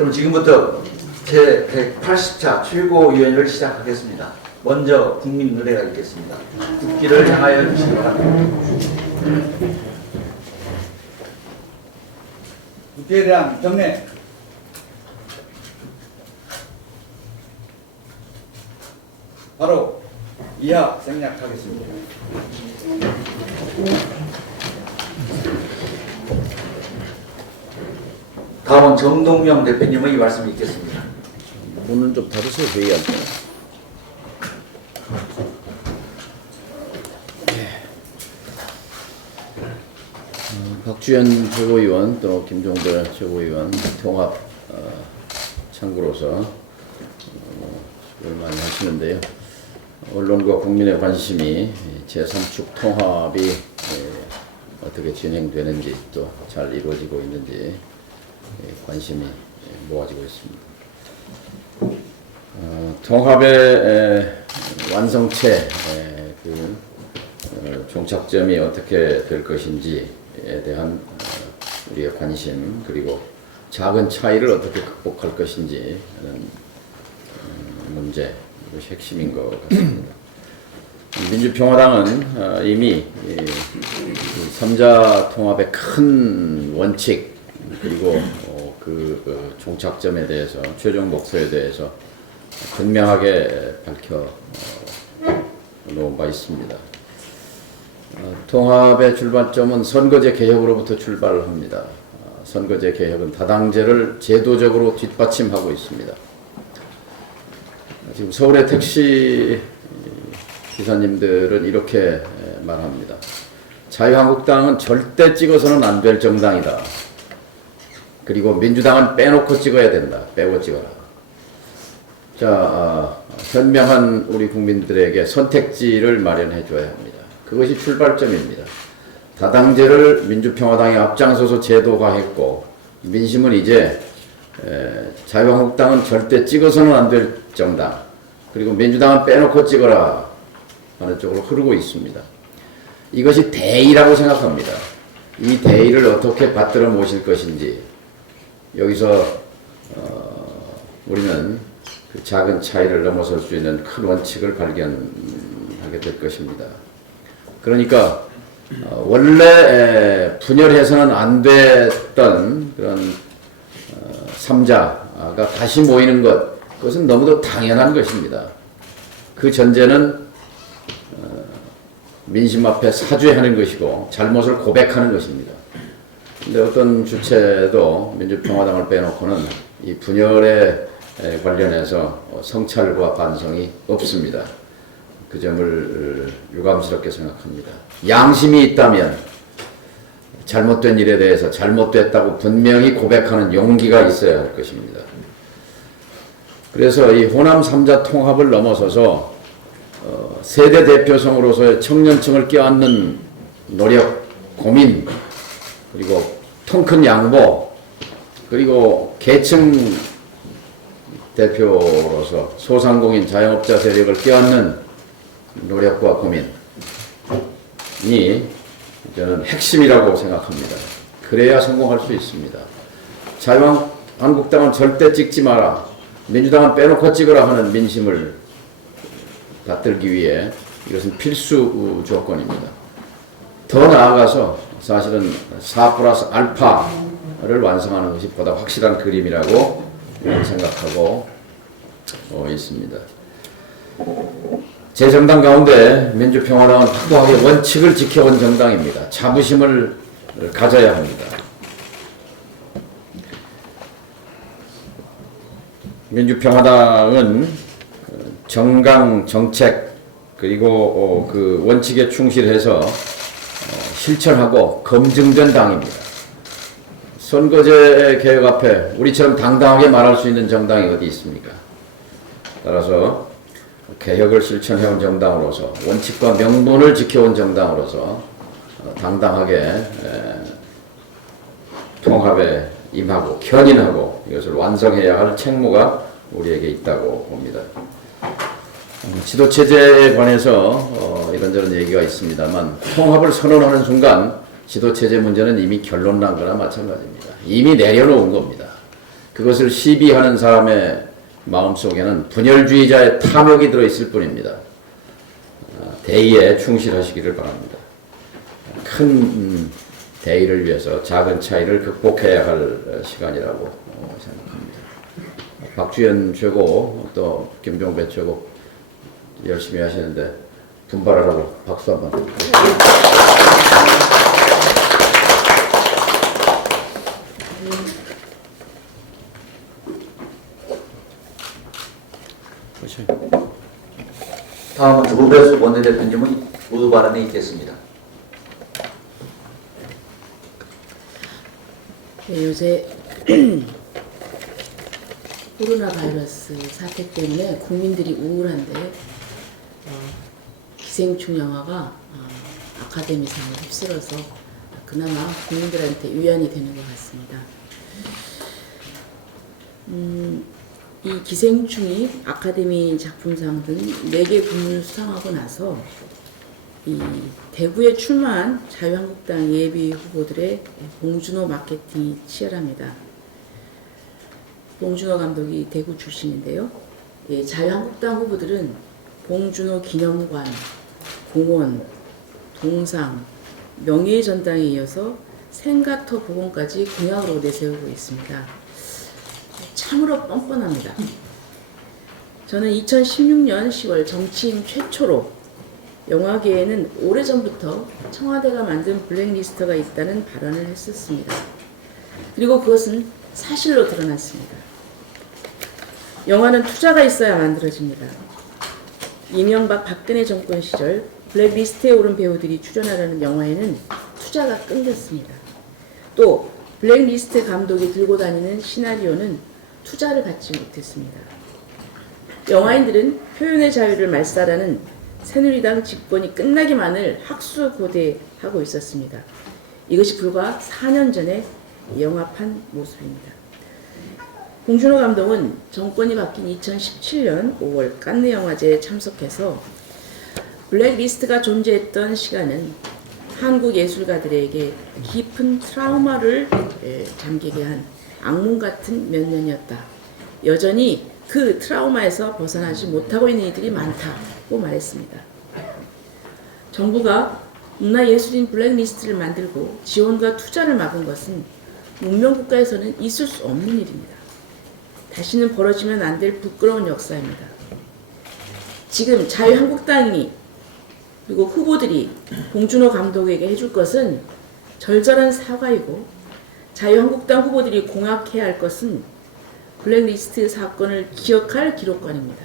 그럼 지금부터 제 180차 최고위원회를 시작하겠습니다. 먼저 국민 노래가 있겠습니다. 국기를 향하여 주시기 바랍니다. 국기에 대한 경례. 바로 이하 생략하겠습니다. 다음은 정동영 대표님의 말씀이 있겠습니다. 문은 좀 닫으세요, 회의할 때. 박주현 최고위원 또 김종대 최고위원 통합 창구로서 많이 하시는데요. 언론과 국민의 관심이 제3축 통합이 어떻게 진행되는지 또 잘 이루어지고 있는지 관심이 모아지고 있습니다. 통합의 완성체 종착점이 어떻게 될 것인지에 대한 우리의 관심, 그리고 작은 차이를 어떻게 극복할 것인지 하는 문제, 이것이 핵심인 것 같습니다. 민주평화당은 이미 3자 통합의 큰 원칙, 그리고 그 종착점에 대해서, 최종 목표에 대해서 분명하게 밝혀 놓은 바 있습니다. 통합의 출발점은 선거제 개혁으로부터 출발합니다. 선거제 개혁은 다당제를 제도적으로 뒷받침하고 있습니다. 지금 서울의 택시 기사님들은 이렇게 말합니다. 자유한국당은 절대 찍어서는 안 될 정당이다. 그리고 민주당은 빼놓고 찍어야 된다. 빼고 찍어라. 자, 현명한 우리 국민들에게 선택지를 마련해 줘야 합니다. 그것이 출발점입니다. 다당제를 민주평화당이 앞장서서 제도화했고, 민심은 이제 자유한국당은 절대 찍어서는 안 될 정당, 그리고 민주당은 빼놓고 찍어라 하는 쪽으로 흐르고 있습니다. 이것이 대의라고 생각합니다. 이 대의를 어떻게 받들어 모실 것인지, 여기서 우리는 그 작은 차이를 넘어설 수 있는 큰 원칙을 발견하게 될 것입니다. 그러니까 원래 분열해서는 안 됐던 그런 3자가 다시 모이는 것, 그것은 너무도 당연한 것입니다. 그 전제는 민심 앞에 사죄하는 것이고 잘못을 고백하는 것입니다. 그런데 어떤 주체도 민주평화당을 빼놓고는 이 분열에 관련해서 성찰과 반성이 없습니다. 그 점을 유감스럽게 생각합니다. 양심이 있다면 잘못된 일에 대해서 잘못됐다고 분명히 고백하는 용기가 있어야 할 것입니다. 그래서 이 호남 3자 통합을 넘어서서 세대 대표성으로서의 청년층을 껴안는 노력, 고민, 그리고 통큰 양보, 그리고 계층 대표로서 소상공인 자영업자 세력을 껴안는 노력과 고민이 저는 핵심이라고 생각합니다. 그래야 성공할 수 있습니다. 자유한국당은 절대 찍지 마라, 민주당은 빼놓고 찍으라 하는 민심을 받들기 위해 이것은 필수 조건입니다. 더 나아가서 사실은 4+알파를 완성하는 것이 보다 확실한 그림이라고 생각하고 있습니다. 제 정당 가운데 민주평화당은 확고하게 원칙을 지켜온 정당입니다. 자부심을 가져야 합니다. 민주평화당은 정강, 정책, 그리고 그 원칙에 충실해서 실천하고 검증된 당입니다. 선거제 개혁 앞에 우리처럼 당당하게 말할 수 있는 정당이 어디 있습니까? 따라서 개혁을 실천해온 정당으로서, 원칙과 명분을 지켜온 정당으로서 당당하게 통합에 임하고 견인하고 이것을 완성해야 할 책무가 우리에게 있다고 봅니다. 지도체제에 관해서 이런저런 얘기가 있습니다만, 통합을 선언하는 순간 지도체제 문제는 이미 결론난 거나 마찬가지입니다. 이미 내려놓은 겁니다. 그것을 시비하는 사람의 마음속에는 분열주의자의 탐욕이 들어있을 뿐입니다. 대의에 충실하시기를 바랍니다. 큰 대의를 위해서 작은 차이를 극복해야 할 시간이라고 생각합니다. 박주현 최고, 또 김종배 최고 열심히 하시는데 분발하라고 박수 한번 드립니다. 다음은 조배수 원내대표님의 모두 발언이 있겠습니다. 네, 요새 코로나 바이러스 사태 때문에 국민들이 우울한데 기생충 영화가 아카데미상을 휩쓸어서 그나마 국민들한테 위안이 되는 것 같습니다. 이 기생충이 아카데미 작품상 등 4개 부문을 수상하고 나서 이 대구에 출마한 자유한국당 예비 후보들의 봉준호 마케팅이 치열합니다. 봉준호 감독이 대구 출신인데요. 자유한국당 후보들은 봉준호 기념관, 공원, 동상, 명예의 전당에 이어서 생가터 복원까지 공약으로 내세우고 있습니다. 참으로 뻔뻔합니다. 저는 2016년 10월 정치인 최초로 영화계에는 오래전부터 청와대가 만든 블랙리스트가 있다는 발언을 했었습니다. 그리고 그것은 사실로 드러났습니다. 영화는 투자가 있어야 만들어집니다. 이명박 박근혜 정권 시절 블랙리스트에 오른 배우들이 출연하려는 영화에는 투자가 끊겼습니다. 또 블랙리스트 감독이 들고 다니는 시나리오는 투자를 받지 못했습니다. 영화인들은 표현의 자유를 말살하는 새누리당 집권이 끝나기만을 학수고대하고 있었습니다. 이것이 불과 4년 전에 영합한 모습입니다. 봉준호 감독은 정권이 바뀐 2017년 5월 칸느 영화제에 참석해서 블랙리스트가 존재했던 시간은 한국 예술가들에게 깊은 트라우마를 잠기게 한 악몽 같은 몇 년이었다. 여전히 그 트라우마에서 벗어나지 못하고 있는 이들이 많다고 말했습니다. 정부가 문화예술인 블랙리스트를 만들고 지원과 투자를 막은 것은 문명국가에서는 있을 수 없는 일입니다. 다시는 벌어지면 안 될 부끄러운 역사입니다. 지금 자유한국당이 그리고 후보들이 봉준호 감독에게 해줄 것은 절절한 사과이고, 자유한국당 후보들이 공약해야 할 것은 블랙리스트 사건을 기억할 기록관입니다.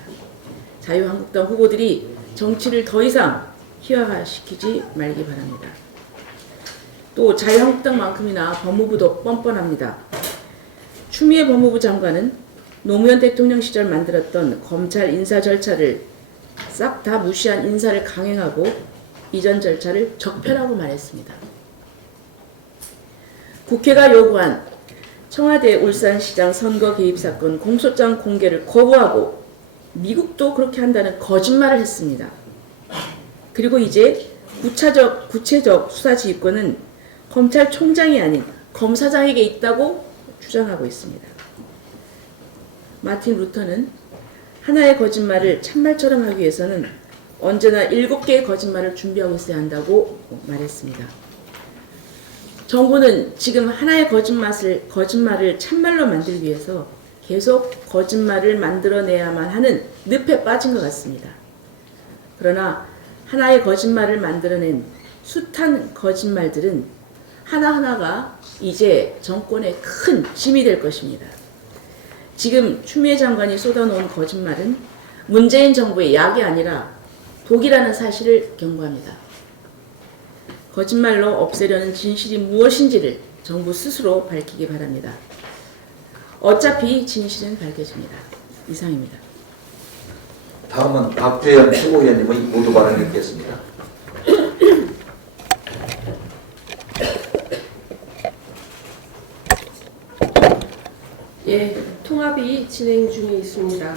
자유한국당 후보들이 정치를 더 이상 희화화시키지 말기 바랍니다. 또 자유한국당만큼이나 법무부도 뻔뻔합니다. 추미애 법무부 장관은 노무현 대통령 시절 만들었던 검찰 인사 절차를 싹 다 무시한 인사를 강행하고 이전 절차를 적폐라고 말했습니다. 국회가 요구한 청와대 울산시장 선거 개입 사건 공소장 공개를 거부하고 미국도 그렇게 한다는 거짓말을 했습니다. 그리고 이제 구체적 수사 지휘권은 검찰총장이 아닌 검사장에게 있다고 주장하고 있습니다. 마틴 루터는 하나의 거짓말을 참말처럼 하기 위해서는 언제나 7개의 거짓말을 준비하고 있어야 한다고 말했습니다. 정부는 지금 하나의 거짓말을 참말로 만들기 위해서 계속 거짓말을 만들어내야만 하는 늪에 빠진 것 같습니다. 그러나 하나의 거짓말을 만들어낸 숱한 거짓말들은 하나하나가 이제 정권의 큰 짐이 될 것입니다. 지금 추미애 장관이 쏟아놓은 거짓말은 문재인 정부의 약이 아니라 독이라는 사실을 경고합니다. 거짓말로 없애려는 진실이 무엇인지를 정부 스스로 밝히기 바랍니다. 어차피 진실은 밝혀집니다. 이상입니다. 다음은 박주현 최고위원님의 모두 발언을 듣겠습니다. 예, 통합이 진행 중에 있습니다.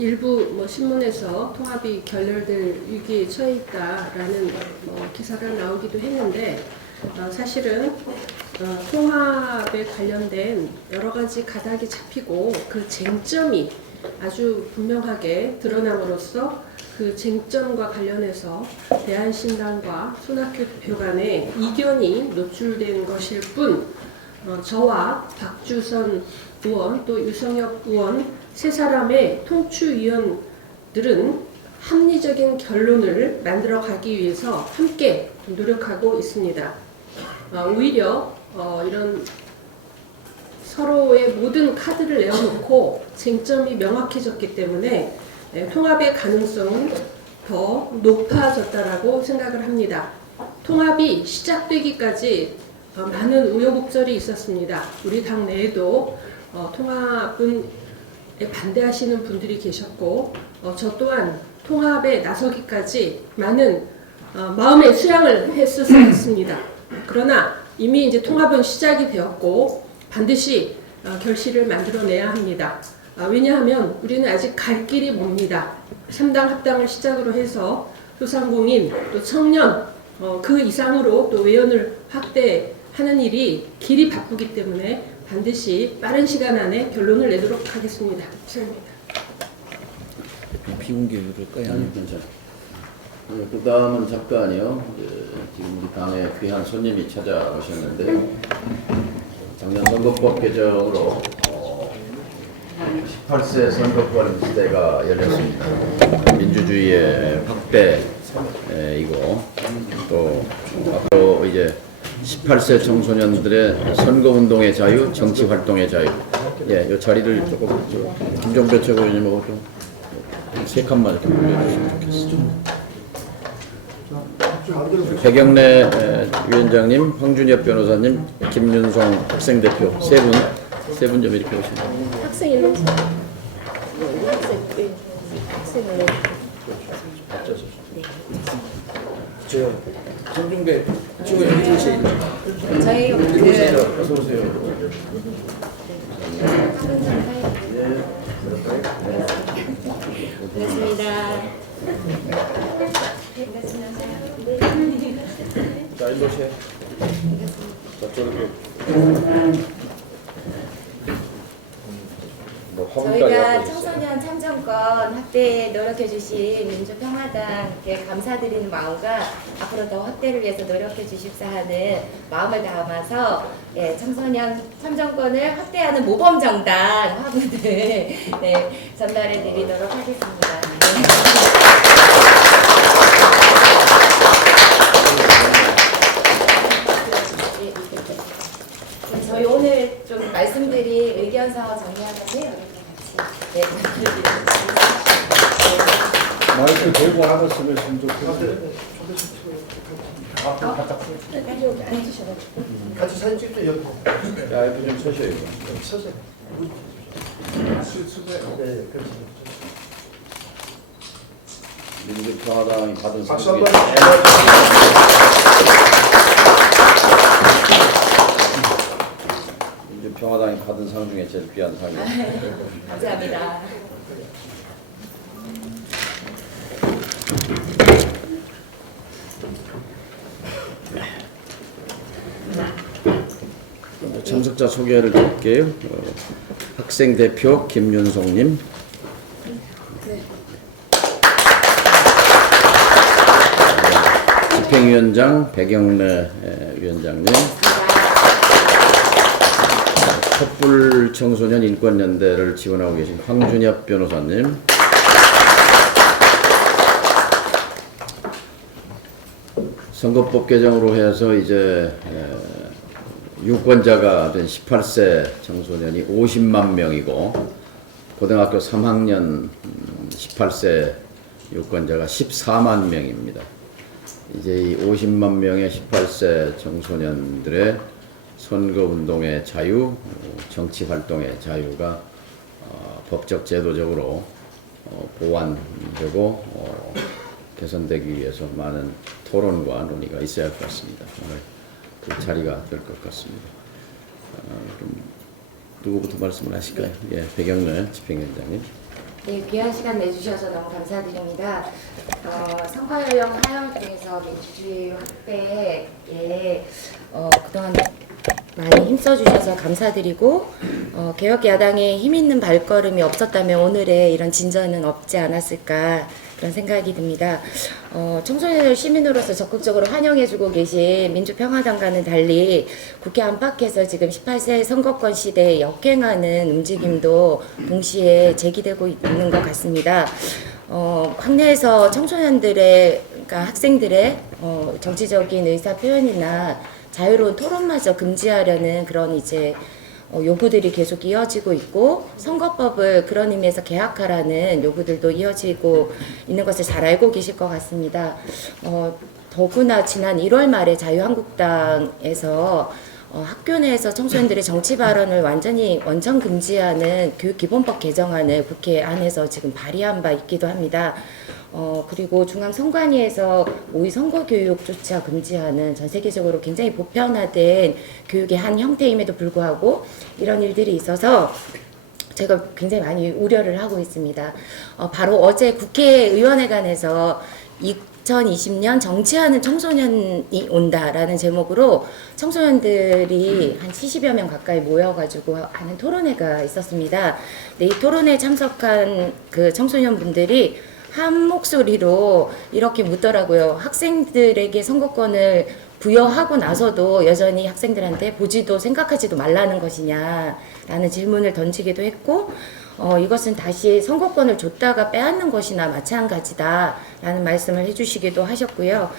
일부 신문에서 통합이 결렬될 위기에 처해 있다라는 기사가 나오기도 했는데 사실은 통합에 관련된 여러 가지 가닥이 잡히고 그 쟁점이 아주 분명하게 드러남으로써 그 쟁점과 관련해서 대한신당과 손학규 대표 간의 이견이 노출된 것일 뿐 저와 박주선 의원 또 유성엽 의원 세 사람의 통추위원들은 합리적인 결론을 만들어 가기 위해서 함께 노력하고 있습니다. 오히려 이런 서로의 모든 카드를 내어놓고 쟁점이 명확해졌기 때문에 통합의 가능성은 더 높아졌다라고 생각을 합니다. 통합이 시작되기까지 많은 우여곡절이 있었습니다. 우리 당 내에도 통합은 반대하시는 분들이 계셨고 저 또한 통합에 나서기까지 많은 마음의 수양을 했었습니다. 그러나 이미 이제 통합은 시작이 되었고 반드시 결실을 만들어내야 합니다. 왜냐하면 우리는 아직 갈 길이 멉니다. 3당 합당을 시작으로 해서 소상공인 또 청년 그 이상으로 또 외연을 확대하는 일이 길이 바쁘기 때문에 반드시 빠른 시간 안에 결론을 내도록 하겠습니다. 이상입니다. 비공개로 그럴까요? 아니, 괜찮아요. 그 다음은 잠깐요. 지금 우리 당에 귀한 손님이 찾아오셨는데 작년 선거법 개정으로 18세 선거권 시대가 열렸습니다. 민주주의의 확대이고 또 앞으로 이제 18세 청소년들의 선거운동의 자유, 정치활동의 자유. 예, 이 자리를 조금 김종배 최고위원님하고 좀 세 칸만 이렇게 올려주시면 좋겠습니다. 백영래 위원장님, 황준엽 변호사님, 김윤성 학생대표 세 분 좀 이렇게 오시면. 학생 일로 오세요. 학생을 저 정중배 지원님 주세요. 저희 어서 오세요. 반갑습니다. 자, 일로 오세요. 저쪽으로. 저희가 청소년 참정권 확대에 노력해주신 민주평화당께 감사드리는 마음과 앞으로 더 확대를 위해서 노력해주십사 하는 마음을 담아서 청소년 참정권을 확대하는 모범정당 화분을 전달해드리도록 하겠습니다. 저희 오늘 좀 말씀드린 의견서 정리하는데 같이 마이크 들고 하셨으면 좋겠어요. 같이 사진 찍죠 여기. 자, 옆에 좀 서셔요. 서세요. 네, 그렇죠. 민주평화당이 받은 박수 상중에 민주평화당이 받은 상 중에 제일 귀한 상이에요. 감사합니다. 참석자 소개를 드릴게요. 학생 대표 김윤송님, 집행위원장 백영래 위원장님, 촛불 청소년 인권연대를 지원하고 계신 황준엽 변호사님, 선거법 개정으로 해서 이제 유권자가 된 18세 청소년이 50만 명이고 고등학교 3학년 18세 유권자가 14만 명입니다. 이제 이 50만 명의 18세 청소년들의 선거운동의 자유, 정치활동의 자유가 법적 제도적으로 보완되고 개선되기 위해서 많은 토론과 논의가 있어야 할 것 같습니다. 오늘 그 자리가 될 것 같습니다. 좀 누구부터 말씀을 하실까요? 예, 백영래 집행위원장님. 네, 귀한 시간 내주셔서 너무 감사드립니다. 선거연령 하향을 통해서 민주주의 확대에 그동안 많이 힘써주셔서 감사드리고 개혁 야당의 힘 있는 발걸음이 없었다면 오늘의 이런 진전은 없지 않았을까 그런 생각이 듭니다. 청소년 시민으로서 적극적으로 환영해주고 계신 민주평화당과는 달리 국회 안팎에서 지금 18세 선거권 시대에 역행하는 움직임도 동시에 제기되고 있는 것 같습니다. 학내에서 청소년들의, 그러니까 학생들의 정치적인 의사 표현이나 자유로운 토론마저 금지하려는 그런 이제 요구들이 계속 이어지고 있고, 선거법을 그런 의미에서 개혁하라는 요구들도 이어지고 있는 것을 잘 알고 계실 것 같습니다. 더구나 지난 1월 말에 자유한국당에서 학교 내에서 청소년들의 정치 발언을 완전히 원천 금지하는 교육기본법 개정안을 국회 안에서 지금 발의한 바 있기도 합니다. 그리고 중앙선관위에서 모의 선거교육조차 금지하는 전 세계적으로 굉장히 보편화된 교육의 한 형태임에도 불구하고 이런 일들이 있어서 제가 굉장히 많이 우려를 하고 있습니다. 바로 어제 국회의원회관에서 2020년 정치하는 청소년이 온다라는 제목으로 청소년들이 한 70여 명 가까이 모여가지고 하는 토론회가 있었습니다. 네, 이 토론회에 참석한 그 청소년분들이 한 목소리로 이렇게 묻더라고요. 학생들에게 선거권을 부여하고 나서도 여전히 학생들한테 보지도 생각하지도 말라는 것이냐라는 질문을 던지기도 했고, 이것은 다시 선거권을 줬다가 빼앗는 것이나 마찬가지다라는 말씀을 해주시기도 하셨고요.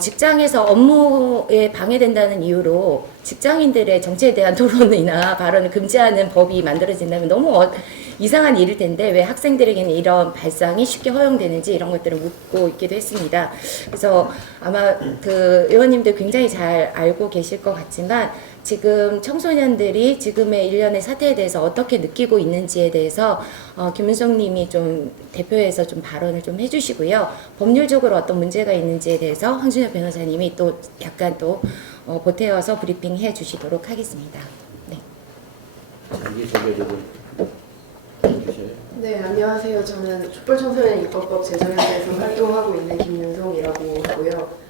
직장에서 업무에 방해된다는 이유로 직장인들의 정치에 대한 토론이나 발언을 금지하는 법이 만들어진다면 너무 이상한 일일 텐데 왜 학생들에게는 이런 발상이 쉽게 허용되는지 이런 것들을 묻고 있기도 했습니다. 그래서 아마 그 의원님들 굉장히 잘 알고 계실 것 같지만 지금 청소년들이 지금의 일련의 사태에 대해서 어떻게 느끼고 있는지에 대해서 김은성 님이 좀 대표해서 좀 발언을 좀 해주시고요. 법률적으로 어떤 문제가 있는지에 대해서 황준혁 변호사님이 또 약간 또 보태어서 브리핑 해 주시도록 하겠습니다. 네. 자기소개 좀 해주세요. 네, 안녕하세요. 저는 촛불청소년 입법법 제정연대에서 활동하고 있는 김윤송이라고 하고요.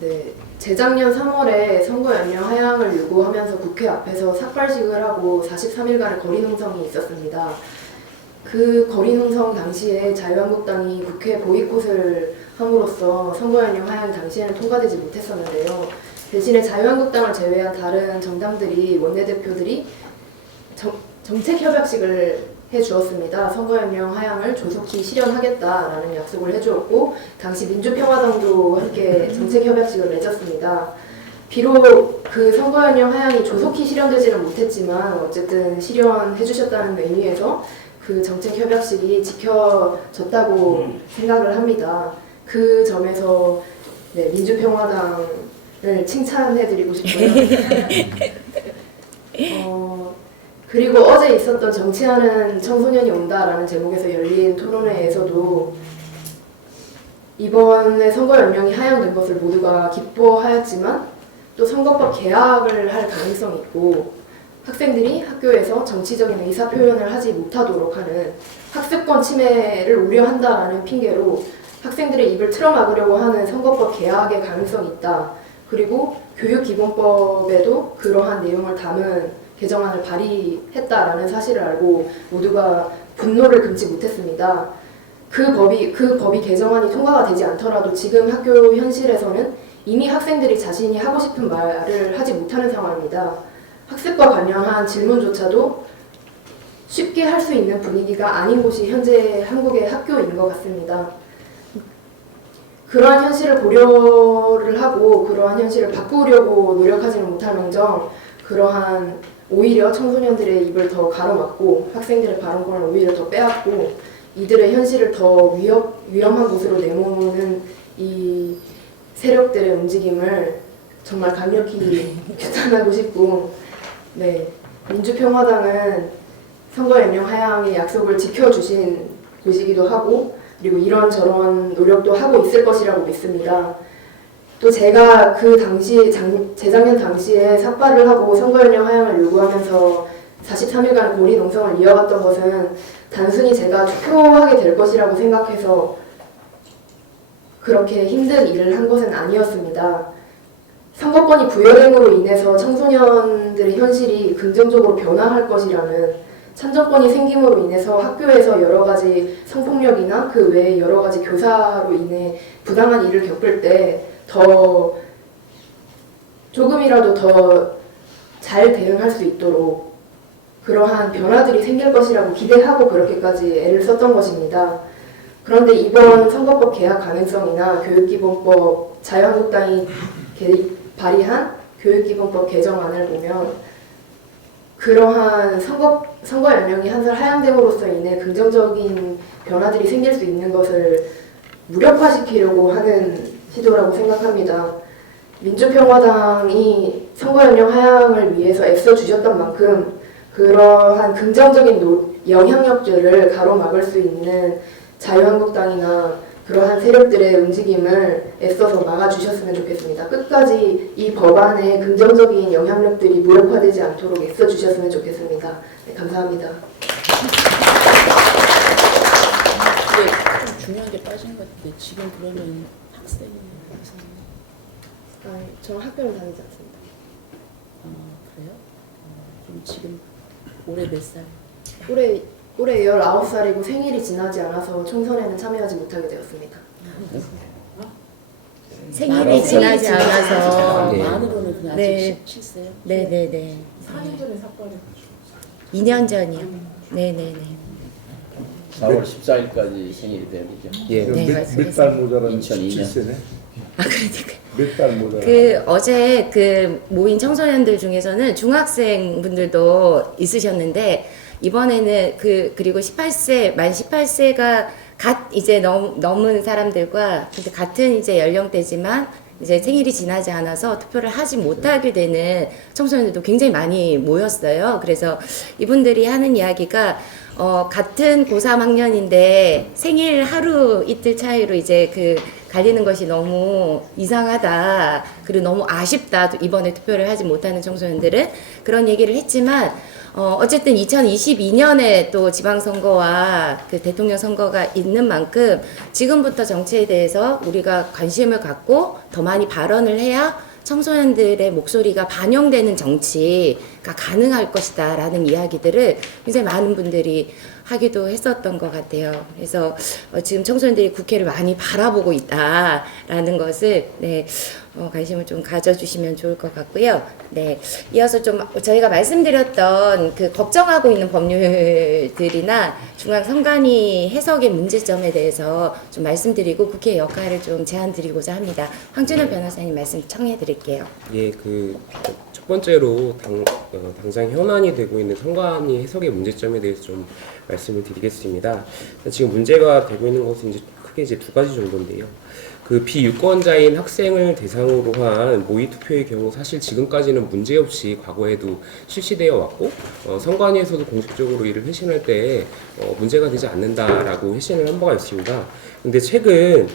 네, 재작년 3월에 선거 연령 하향을 요구하면서 국회 앞에서 삭발식을 하고 43일간의 거리 농성이 있었습니다. 그 거리 농성 당시에 자유한국당이 국회 보이콧을 함으로써 선거 연령 하향 당시에는 통과되지 못했었는데요. 대신에 자유한국당을 제외한 다른 정당들이 원내대표들이 정책 협약식을 해주었습니다. 선거연령 하향을 조속히 실현하겠다라는 약속을 해주었고 당시 민주평화당도 함께 정책협약식을 맺었습니다. 비록 그 선거연령 하향이 조속히 실현되지는 못했지만 어쨌든 실현해주셨다는 의미에서 그 정책협약식이 지켜졌다고 생각을 합니다. 그 점에서 네, 민주평화당을 칭찬해드리고 싶고요. 그리고 어제 있었던 정치하는 청소년이 온다라는 제목에서 열린 토론회에서도 이번에 선거 연령이 하향된 것을 모두가 기뻐하였지만 또 선거법 개혁을 할 가능성이 있고 학생들이 학교에서 정치적인 의사 표현을 하지 못하도록 하는 학습권 침해를 우려한다라는 핑계로 학생들의 입을 틀어막으려고 하는 선거법 개혁의 가능성이 있다. 그리고 교육기본법에도 그러한 내용을 담은 개정안을 발의했다라는 사실을 알고 모두가 분노를 금치 못했습니다. 그 법이 개정안이 통과가 되지 않더라도 지금 학교 현실에서는 이미 학생들이 자신이 하고 싶은 말을 하지 못하는 상황입니다. 학습과 관련한 질문조차도 쉽게 할 수 있는 분위기가 아닌 곳이 현재 한국의 학교인 것 같습니다. 그러한 현실을 고려를 하고 그러한 현실을 바꾸려고 노력하지는 못할망정 그러한 오히려 청소년들의 입을 더 가로막고 학생들의 발언권을 오히려 더 빼앗고 이들의 현실을 더 위험한 곳으로 내모는 이 세력들의 움직임을 정말 강력히 규탄하고 싶고 네, 민주평화당은 선거 연령 하향의 약속을 지켜주신 곳이기도 하고 그리고 이런저런 노력도 하고 있을 것이라고 믿습니다. 또 제가 그 당시 재작년 당시에 삭발을 하고 선거연령 하향을 요구하면서 43일간 고리 농성을 이어갔던 것은 단순히 제가 투표하게 될 것이라고 생각해서 그렇게 힘든 일을 한 것은 아니었습니다. 선거권이 부여됨으로 인해서 청소년들의 현실이 긍정적으로 변화할 것이라는 참정권이 생김으로 인해서 학교에서 여러 가지 성폭력이나 그 외에 여러 가지 교사로 인해 부당한 일을 겪을 때 더 조금이라도 더 잘 대응할 수 있도록 그러한 변화들이 생길 것이라고 기대하고 그렇게까지 애를 썼던 것입니다. 그런데 이번 선거법 개혁 가능성이나 교육기본법 자유한국당이 발의한 교육기본법 개정안을 보면 그러한 선거 연령이 한 살 하향됨으로써 인해 긍정적인 변화들이 생길 수 있는 것을 무력화시키려고 하는 시도라고 생각합니다. 민주평화당이 선거 연령 하향을 위해서 애써 주셨던 만큼 그러한 긍정적인 영향력들을 가로막을 수 있는 자유한국당이나 그러한 세력들의 움직임을 애써서 막아주셨으면 좋겠습니다. 끝까지 이 법안의 긍정적인 영향력들이 무력화되지 않도록 애써주셨으면 좋겠습니다. 네, 감사합니다. 이게 좀 중요한 게 빠진 것 같은데 지금 그러면 학생이 저는 학교를 다니지 않습니다. 그래요? 그럼 지금 올해 몇 살? 올해 19살이고 생일이 지나지 않아서 총선에는 참여하지 못하게 되었습니다. 생일이 지나지 않아서 네. 만으로는 그냥 네. 아직 17세요? 네네네. 4년 전에 삭발해. 2년 전이요. 네네네. 4월 14일까지 생일이 되는 거죠. 예. 네, 몇달 모자란 2002년. 17세네. 아 그러니까. 몇 달 모자란. 그 어제 그 모인 청소년들 중에서는 중학생 분들도 있으셨는데 이번에는 그리고 18세 만 18세가 갓 이제 넘은 사람들과 근데 같은 이제 연령대지만 이제 생일이 지나지 않아서 투표를 하지 못하게 되는 청소년들도 굉장히 많이 모였어요. 그래서 이분들이 하는 이야기가 같은 고3 학년인데 생일 하루 이틀 차이로 이제 갈리는 것이 너무 이상하다. 그리고 너무 아쉽다. 이번에 투표를 하지 못하는 청소년들은 그런 얘기를 했지만 어쨌든 2022년에 또 지방선거와 그 대통령 선거가 있는 만큼 지금부터 정치에 대해서 우리가 관심을 갖고 더 많이 발언을 해야 청소년들의 목소리가 반영되는 정치가 가능할 것이다 라는 이야기들을 굉장히 많은 분들이 하기도 했었던 것 같아요. 그래서 지금 청소년들이 국회를 많이 바라보고 있다라는 것을 관심을 좀 가져주시면 좋을 것 같고요. 네, 이어서 좀 저희가 말씀드렸던 그 걱정하고 있는 법률들이나 중앙선관위 해석의 문제점에 대해서 좀 말씀드리고 국회의 역할을 좀 제안드리고자 합니다. 황준호 변호사님 말씀 청해드릴게요. 예, 첫 번째로 당장 현안이 되고 있는 선관위 해석의 문제점에 대해서 좀 말씀을 드리겠습니다. 지금 문제가 되고 있는 것은 크게 두 가지 정도인데요. 비유권자인 학생을 대상으로 한 모의 투표의 경우 사실 지금까지는 문제없이 과거에도 실시되어 왔고 선관위에서도 공식적으로 이를 회신할 때 문제가 되지 않는다라고 회신을 한 바가 있습니다. 근데 최근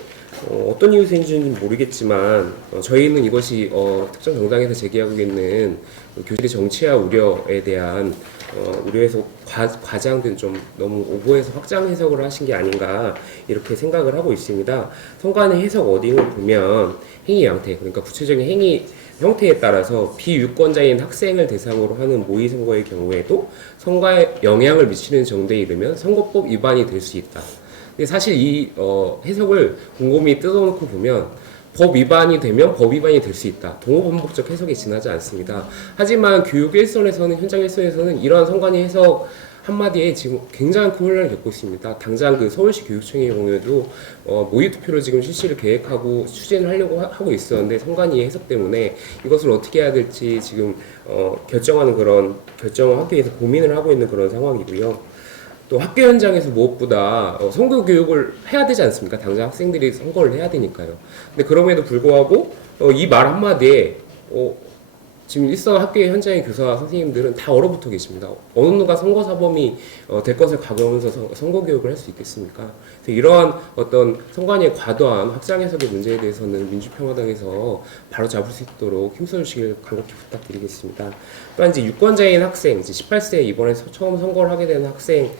어떤 이유인지는 모르겠지만 저희는 이것이 특정 정당에서 제기하고 있는 교실의 정치화 우려에 대한 우려에서 과장된 좀 너무 오버해서 확장 해석을 하신 게 아닌가 이렇게 생각을 하고 있습니다. 선관위 해석 워딩을 보면 행위 양태, 그러니까 구체적인 행위 형태에 따라서 비유권자인 학생을 대상으로 하는 모의 선거의 경우에도 선거에 영향을 미치는 정도에 이르면 선거법 위반이 될 수 있다. 근데 사실 이 해석을 곰곰이 뜯어놓고 보면 법 위반이 되면 법 위반이 될 수 있다. 동호반복적 해석에 지나지 않습니다. 하지만 교육 일선에서는, 현장 일선에서는 이러한 선관위 해석 한마디에 지금 굉장히 큰 혼란을 겪고 있습니다. 당장 서울시 교육청의 경우에도 모의 투표를 지금 실시를 계획하고 추진을 하려고 하고 있었는데 선관위의 해석 때문에 이것을 어떻게 해야 될지 지금 결정하는 그런 학교에서 고민을 하고 있는 그런 상황이고요. 또 학교 현장에서 무엇보다 선거 교육을 해야 되지 않습니까? 당장 학생들이 선거를 해야 되니까요. 근데 그럼에도 불구하고 이 말 한마디에 지금 일선 학교의 현장의 교사 선생님들은 다 얼어붙어 계십니다. 어느 누가 선거사범이 될 것을 각오하면서 선거 교육을 할 수 있겠습니까? 그래서 이러한 어떤 선관위의 과도한 확장 해석의 문제에 대해서는 민주평화당에서 바로 잡을 수 있도록 힘써주시길 간곡히 부탁드리겠습니다. 또한 이제 유권자인 학생, 이제 18세 이번에 처음 선거를 하게 되는 학생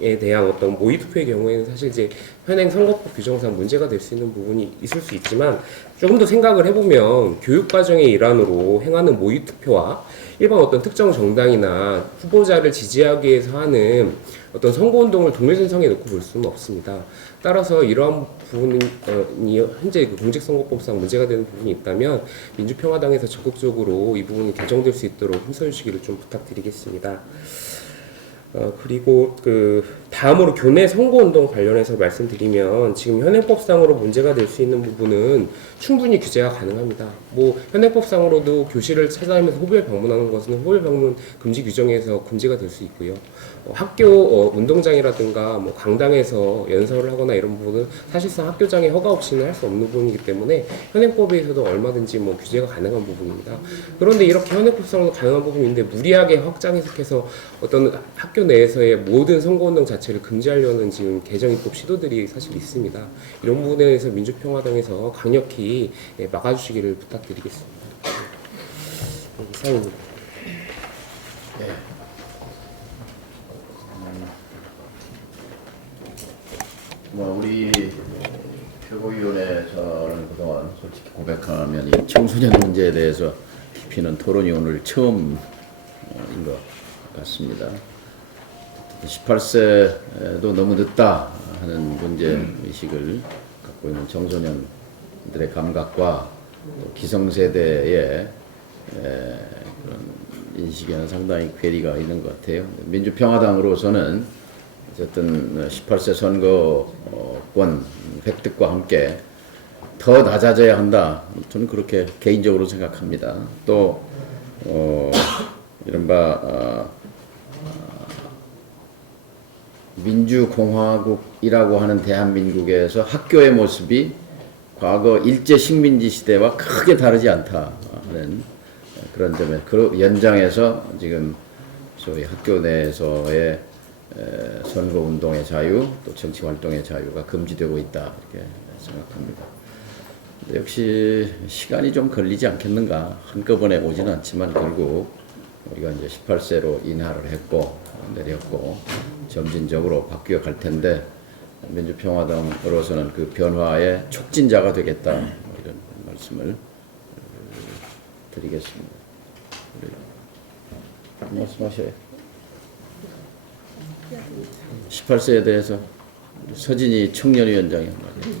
에 대한 어떤 모의 투표의 경우에는 사실 이제 현행 선거법 규정상 문제가 될 수 있는 부분이 있을 수 있지만 조금 더 생각을 해보면 교육 과정의 일환으로 행하는 모의 투표와 일반 어떤 특정 정당이나 후보자를 지지하기 위해서 하는 어떤 선거운동을 동일선상에 놓고 볼 수는 없습니다. 따라서 이러한 부분이 현재 그 공직선거법상 문제가 되는 부분이 있다면 민주평화당에서 적극적으로 이 부분이 개정될 수 있도록 힘써 주시기를 좀 부탁드리겠습니다. 그리고 그 다음으로 교내 선거운동 관련해서 말씀드리면 지금 현행법상으로 문제가 될 수 있는 부분은 충분히 규제가 가능합니다. 뭐 현행법상으로도 교실을 찾아다니면서 후보를 방문하는 것은 후보 방문 금지 규정에서 금지가 될 수 있고요. 학교 운동장이라든가 뭐 강당에서 연설을 하거나 이런 부분은 사실상 학교장에 허가 없이는 할 수 없는 부분이기 때문에 현행법에서도 얼마든지 뭐 규제가 가능한 부분입니다. 그런데 이렇게 현행법상으로 가능한 부분인데 무리하게 확장 해석해서 어떤 학교 내에서의 모든 선거운동 자체를 금지하려는 지금 개정 입법 시도들이 사실 있습니다. 이런 부분에 대해서 민주평화당에서 강력히 막아주시기를 부탁드리겠습니다. 이상입니다. 우리 최고위원회에서는 그동안 솔직히 고백하면 이 청소년 문제에 대해서 깊이는 토론이 오늘 처음인 것 같습니다. 18세도 너무 늦다 하는 문제 의식을 갖고 있는 청소년들의 감각과 또 기성세대의 그런 인식에는 상당히 괴리가 있는 것 같아요. 민주평화당으로서는 어쨌든 18세 선거권 획득과 함께 더 낮아져야 한다. 저는 그렇게 개인적으로 생각합니다. 또 이른바 민주공화국이라고 하는 대한민국에서 학교의 모습이 과거 일제 식민지 시대와 크게 다르지 않다 하는 그런 점에 그 연장해서 지금 소위 학교 내에서의 선거운동의 자유 또 정치활동의 자유가 금지되고 있다 이렇게 생각합니다. 역시 시간이 좀 걸리지 않겠는가. 한꺼번에 오지는 않지만 결국 우리가 이제 18세로 인하를 했고 내렸고 점진적으로 바뀌어 갈 텐데 민주평화당으로서는 그 변화의 촉진자가 되겠다 이런 말씀을 드리겠습니다. 말씀하셔요. 18세에 대해서 서진희 청년위원장이 한 말이에요.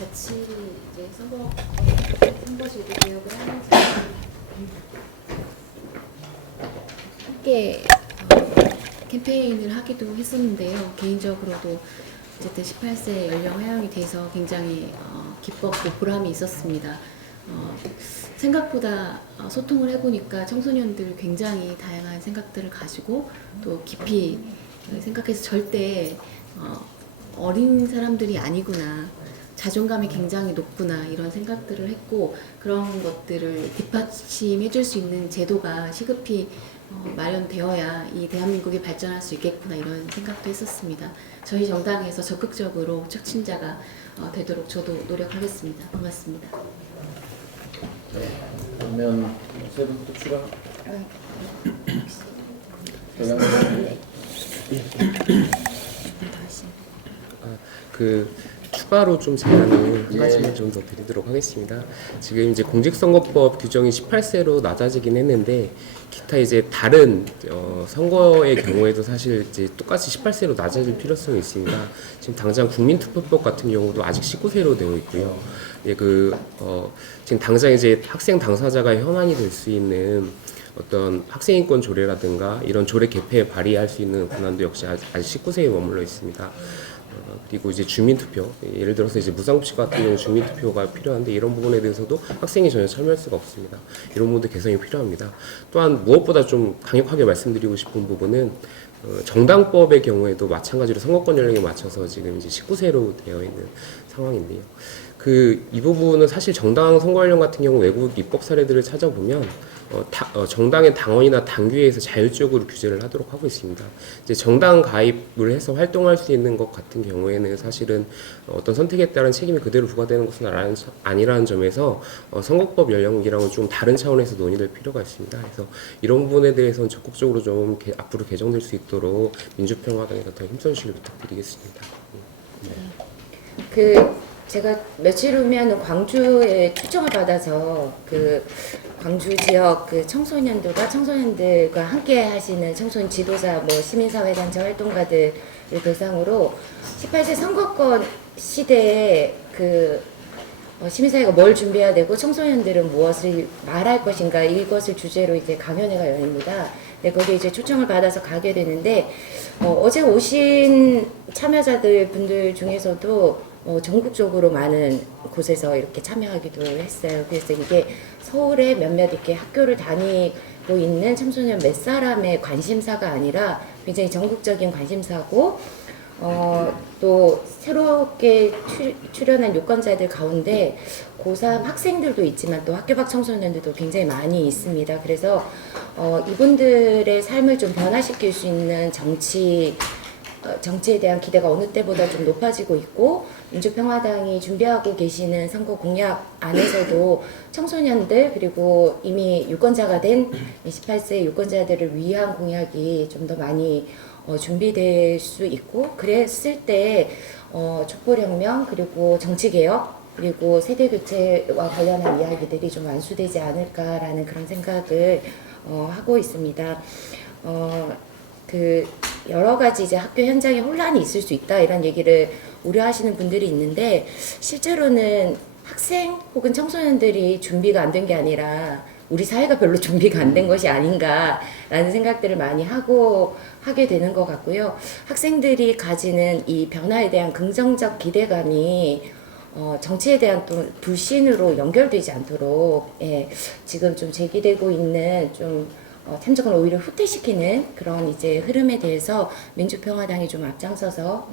같이 이제 선거제도 개혁을 하면서 함께 캠페인을 하기도 했었는데요. 개인적으로도 어쨌든 18세 연령 하향이 돼서 굉장히 기뻤고 보람이 있었습니다. 생각보다 소통을 해보니까 청소년들 굉장히 다양한 생각들을 가지고 또 깊이 생각해서 절대 어린 사람들이 아니구나, 자존감이 굉장히 높구나 이런 생각들을 했고 그런 것들을 뒷받침해 줄 수 있는 제도가 시급히 마련되어야 이 대한민국이 발전할 수 있겠구나 이런 생각도 했었습니다. 저희 정당에서 적극적으로 촉진자가 되도록 저도 노력하겠습니다. 고맙습니다. 네. 그러면 세 분 또 추가. 그 추가로 좀 제안을 한 가지만 좀 더 드리도록 하겠습니다. 지금 이제 공직선거법 규정이 18세로 낮아지긴 했는데 기타 이제 다른 선거의 경우에도 사실 이제 똑같이 18세로 낮아질 필요성이 있습니다. 지금 당장 국민투표법 같은 경우도 아직 19세로 되어 있고요. 예, 지금 당장 이제 학생 당사자가 현안이 될 수 있는 어떤 학생인권 조례라든가 이런 조례 개폐에 발의할 수 있는 권한도 역시 아직 19세에 머물러 있습니다. 그리고 이제 주민투표, 예를 들어서 이제 무상급식 같은 경우 주민투표가 필요한데 이런 부분에 대해서도 학생이 전혀 참여할 수가 없습니다. 이런 부분도 개선이 필요합니다. 또한 무엇보다 좀 강력하게 말씀드리고 싶은 부분은 정당법의 경우에도 마찬가지로 선거권 연령에 맞춰서 지금 이제 19세로 되어 있는 상황인데요. 이 부분은 사실 정당 선거 연령 같은 경우 외국 입법 사례들을 찾아보면 정당의 당원이나 당규에서 자율적으로 규제를 하도록 하고 있습니다. 이제 정당 가입을 해서 활동할 수 있는 것 같은 경우에는 사실은 어떤 선택에 따른 책임이 그대로 부과되는 것은 아니라는 점에서 선거법 연령이랑은 좀 다른 차원에서 논의될 필요가 있습니다. 그래서 이런 부분에 대해서는 적극적으로 좀 앞으로 개정될 수 있도록 민주평화당에서 더 힘써주시길 부탁드리겠습니다. 제가 며칠 후면 광주에 초청을 받아서 광주 지역 청소년들과 함께 하시는 청소년 지도자, 시민사회단체 활동가들을 대상으로 18세 선거권 시대에 시민사회가 뭘 준비해야 되고 청소년들은 무엇을 말할 것인가, 이것을 주제로 이제 강연회가 열립니다. 네, 거기에 이제 초청을 받아서 가게 되는데, 어제 오신 참여자들 분들 중에서도 전국적으로 많은 곳에서 이렇게 참여하기도 했어요. 그래서 이게 서울에 몇몇 이렇게 학교를 다니고 있는 청소년 몇 사람의 관심사가 아니라 굉장히 전국적인 관심사고, 또 새롭게 출연한 유권자들 가운데 고3 학생들도 있지만 또 학교 밖 청소년들도 굉장히 많이 있습니다. 그래서 이분들의 삶을 좀 변화시킬 수 있는 정치에 대한 기대가 어느 때보다 좀 높아지고 있고, 민주평화당이 준비하고 계시는 선거 공약 안에서도 청소년들 그리고 이미 유권자가 된 18세 유권자들을 위한 공약이 좀 더 많이 준비될 수 있고, 그랬을 때 촛불혁명 그리고 정치개혁 그리고 세대교체와 관련한 이야기들이 좀 완수되지 않을까라는 그런 생각을 하고 있습니다. 여러 가지 이제 학교 현장에 혼란이 있을 수 있다 이런 얘기를 우려하시는 분들이 있는데, 실제로는 학생 혹은 청소년들이 준비가 안 된 게 아니라 우리 사회가 별로 준비가 안 된 것이 아닌가라는 생각들을 많이 하게 되는 것 같고요. 학생들이 가지는 이 변화에 대한 긍정적 기대감이 정치에 대한 또 불신으로 연결되지 않도록 지금 좀 제기되고 있는 탐정을 오히려 후퇴시키는 그런 이제 흐름에 대해서 민주평화당이 좀 앞장서서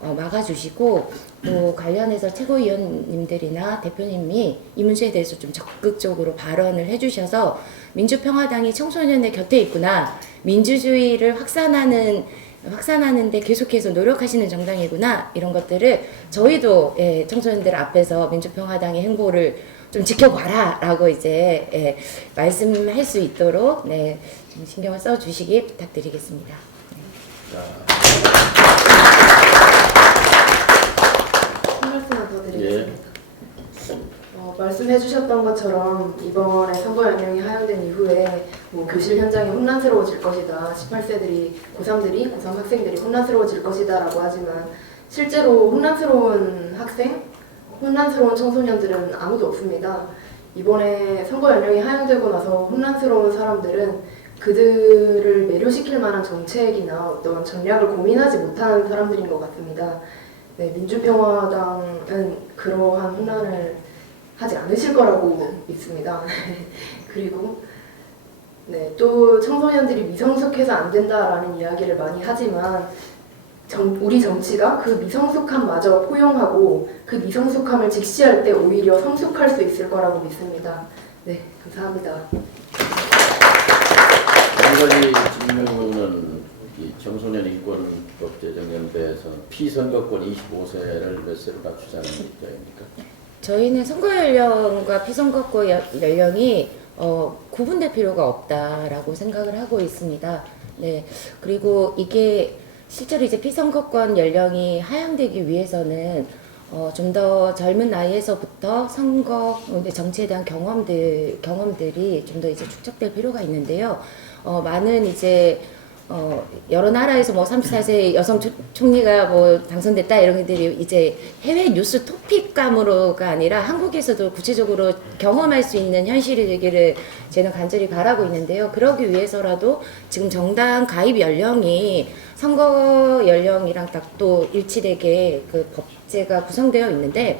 막아주시고, 또 관련해서 최고위원님들이나 대표님이 이 문제에 대해서 좀 적극적으로 발언을 해주셔서 민주평화당이 청소년의 곁에 있구나, 민주주의를 확산하는데 계속해서 노력하시는 정당이구나, 이런 것들을 저희도 청소년들 앞에서 민주평화당의 행보를 좀 지켜봐라 라고 이제 말씀할 수 있도록 좀 신경을 써주시기 부탁드리겠습니다. 한 말씀만 더 드리겠습니다. 말씀해 주셨던 것처럼 이번에 선거 연령이 하향된 이후에 교실 현장이 혼란스러워질 것이다, 18세들이 고3 학생들이 혼란스러워질 것이다 라고 하지만, 실제로 혼란스러운 학생, 혼란스러운 청소년들은 아무도 없습니다. 이번에 선거 연령이 하향되고 나서 혼란스러운 사람들은 그들을 매료시킬 만한 정책이나 어떤 전략을 고민하지 못한 사람들인 것 같습니다. 민주평화당은 그러한 혼란을 하지 않으실 거라고 믿습니다. 그리고 또 청소년들이 미성숙해서 안 된다라는 이야기를 많이 하지만, 우리 정치가 그 미성숙함마저 포용하고 그 미성숙함을 직시할 때 오히려 성숙할 수 있을 거라고 믿습니다. 네, 감사합니다. 한 가지 질문은 이 청소년 인권법 제정연대에서 피선거권 25세를 몇 세로 낮추자는 입장입니까? 저희는 선거 연령과 피선거권 연령이 구분될 필요가 없다라고 생각을 하고 있습니다. 네, 그리고 이게 실제로 이제 피선거권 연령이 하향되기 위해서는 좀 더 젊은 나이에서부터 선거, 정치에 대한 경험들이 좀 더 이제 축적될 필요가 있는데요. 많은 이제 여러 나라에서 34세 여성 총리가 당선됐다 이런 것들이 이제 해외 뉴스 토픽감으로가 아니라 한국에서도 구체적으로 경험할 수 있는 현실이 되기를 저는 간절히 바라고 있는데요. 그러기 위해서라도 지금 정당 가입 연령이 선거 연령이랑 딱 또 일치되게 그 법제가 구성되어 있는데,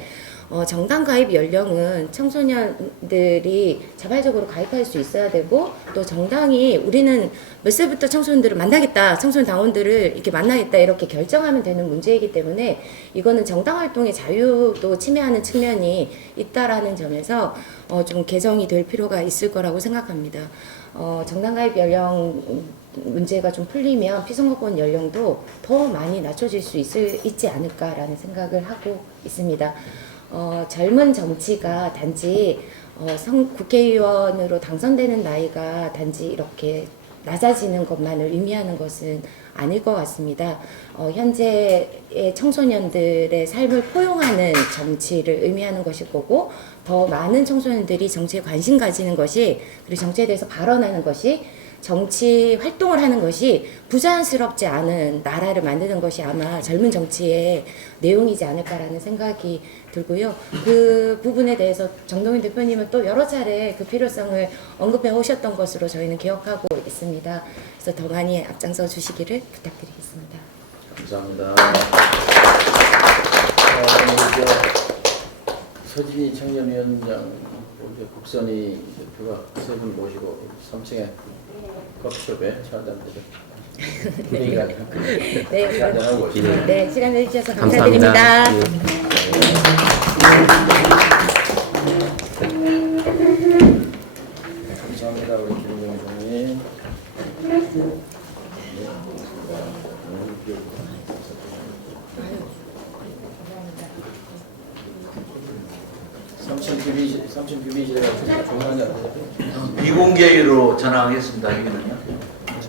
정당 가입 연령은 청소년들이 자발적으로 가입할 수 있어야 되고 또 정당이 우리는 몇 살부터 청소년들을 만나겠다, 청소년 당원들을 이렇게 만나겠다 이렇게 결정하면 되는 문제이기 때문에 이거는 정당 활동의 자유도 침해하는 측면이 있다라는 점에서 좀 개정이 될 필요가 있을 거라고 생각합니다. 정당 가입 연령 문제가 좀 풀리면 피선거권 연령도 더 많이 낮춰질 수 있지 않을까라는 생각을 하고 있습니다. 젊은 정치가 단지 국회의원으로 당선되는 나이가 단지 이렇게 낮아지는 것만을 의미하는 것은 아닐 것 같습니다. 현재의 청소년들의 삶을 포용하는 정치를 의미하는 것일 거고 더 많은 청소년들이 정치에 관심 가지는 것이 그리고 정치에 대해서 발언하는 것이 정치 활동을 하는 것이 부자연스럽지 않은 나라를 만드는 것이 아마 젊은 정치의 내용이지 않을까라는 생각이 들고요. 그 부분에 대해서 정동윤 대표님은 또 여러 차례 그 필요성을 언급해 오셨던 것으로 저희는 기억하고 있습니다. 그래서 더 많이 앞장서 주시기를 부탁드리겠습니다. 감사합니다. 서진희 청년위원장, 국선희 대표가 세 분 모시고 3층에 커피숍에 차한잔드려 분위기가 네, 한잔하고 오시죠. 네, 시간 내주셔서 감사합니다. 감사드립니다. 감사합니다. 우리 김동현 총리. 3층 규비실에 가서 조용한 데 비공개로 전화하겠습니다. 여기는요.